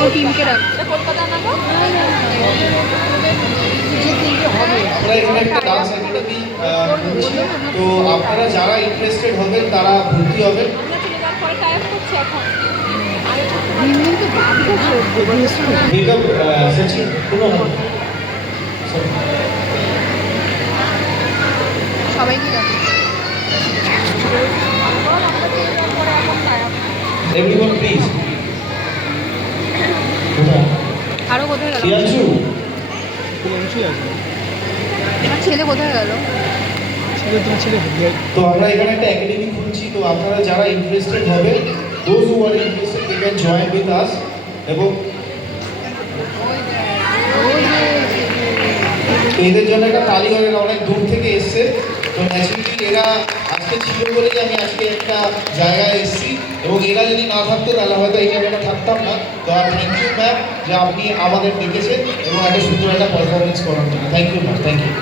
ও টিমকে রাখ। কলকাতা না তো আমরা এখানে একটা ডান্স একাডেমি খুলেছি, তো আপনারা যারা ইন্টারেস্টেড হবেন তারা ভর্তি হবেন। পরে টাইপ করছে এখন দিন দিন তো বাড়তে মেকআপ সচিন কোনো সবাইকে রাখো। Everyone please. আরো কোথায় গেল? প্রিয়াংশু, আমার ছেলে কোথায় গেল? তো আমরা এখানে একটা একাডেমি খুলছি, তো আপনারা যারা ইন্টারেস্টেড হবে, those who are interested they can join with us. এবং তো এদের জন্য একটা তালি হবে, এরা অনেক দূর থেকে এসছে। তো ন্যাচুরালি এরা আজকে ছিল বলেই আমি আজকে একটা জায়গায় এসেছি, এবং এরা যদি না থাকতো তাহলে হয়তো এই জায়গাটা থাকতাম না। তো আর থ্যাংক ইউ ম্যাম যে আপনি আমাদের ডেকেছেন এবং একটা সুন্দর একটা পারফরমেন্স করার জন্য। Thank you ma'am, thank you.